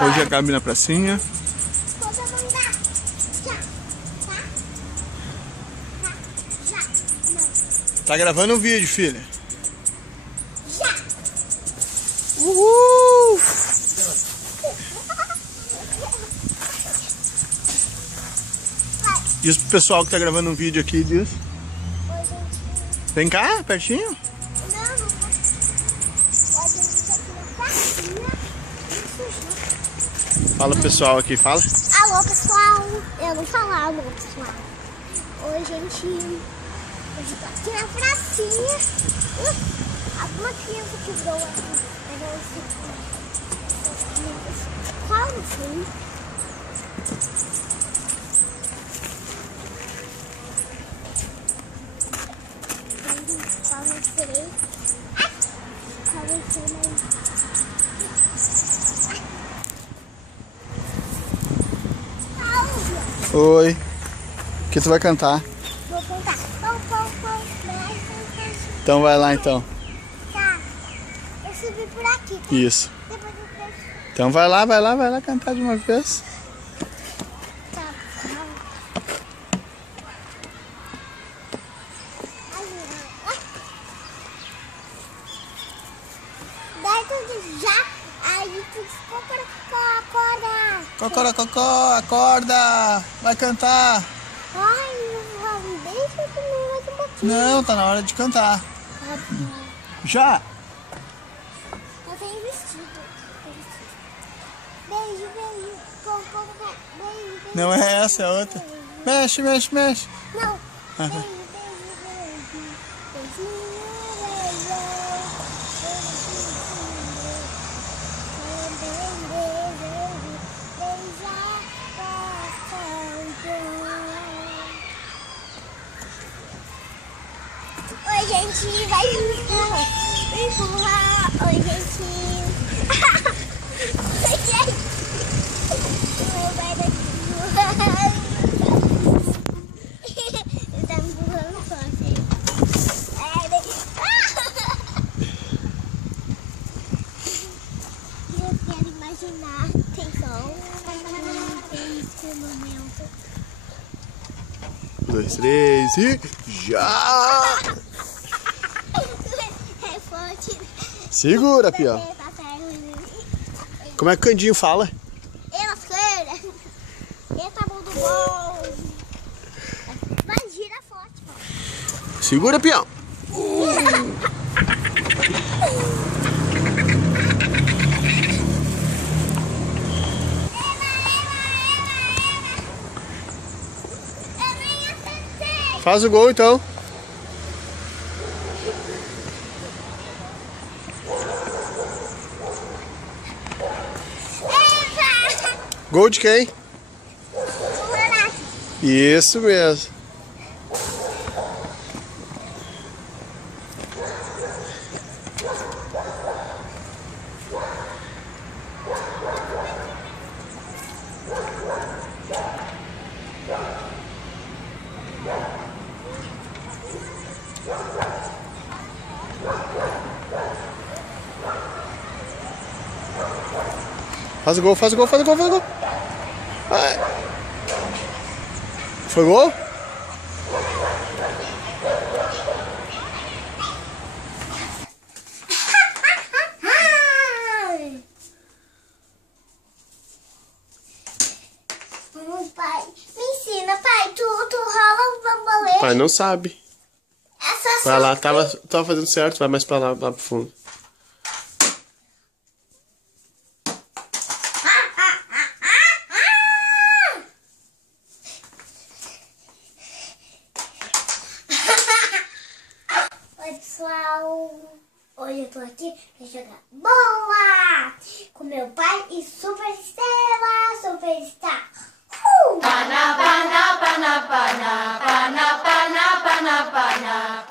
Hoje a Gabi na pracinha. Tá gravando um vídeo, filha. Já. Uhul! Diz pro pessoal que tá gravando um vídeo aqui, diz. Vem cá, pertinho. Fala pessoal aqui, fala. Alô pessoal, eu não falo alô pessoal. Oi gente, hoje tô aqui na pracinha. Alguma criança quebrou aqui. Qual assim? Oi. O que tu vai cantar? Vou cantar. Então vai lá então. Tá. Eu subi por aqui. Tá? Isso. Depois eu cresço. Então vai lá cantar de uma vez. Tá. Daí tu já. Aí tu acorda. Cocorococó, acorda! Vai cantar! Ai, não deixa eu comer mais um pouquinho. Não, tá na hora de cantar. Já! Eu tenho vestido. Beijo, beijo. Beijo, beijo. Não é essa, é outra. Mexe, mexe, mexe. Não. Beijo, beijo, beijo. Beijinho, beijo. Oi, gente, vai empurrar. Oi, gente. Oi, gente. Meu pai tá empurrando. Ele tá empurrando forte. Eu quero imaginar. Tem sol. Tem esse momento. 1, 2, 3 e já! É forte. Segura, pião. Tá certo. Como é que o Candinho fala? Eita, mundo bom. Vai, gira forte, pô. Segura, pião. Faz o gol então. Gol de quem? Isso mesmo. Faz o gol, faz o gol, faz o gol, faz o gol. Vai. Foi gol? Pai, me ensina, pai. Tu rola o bambolê. Pai não sabe. Essa Vai lá, tava fazendo certo, vai mais pra lá pro fundo. Oi, pessoal. Hoje eu tô aqui pra jogar bola com meu pai e Super Estrela, Superstar. Pana, pana, pana, pana, pana, pana, pana, pana.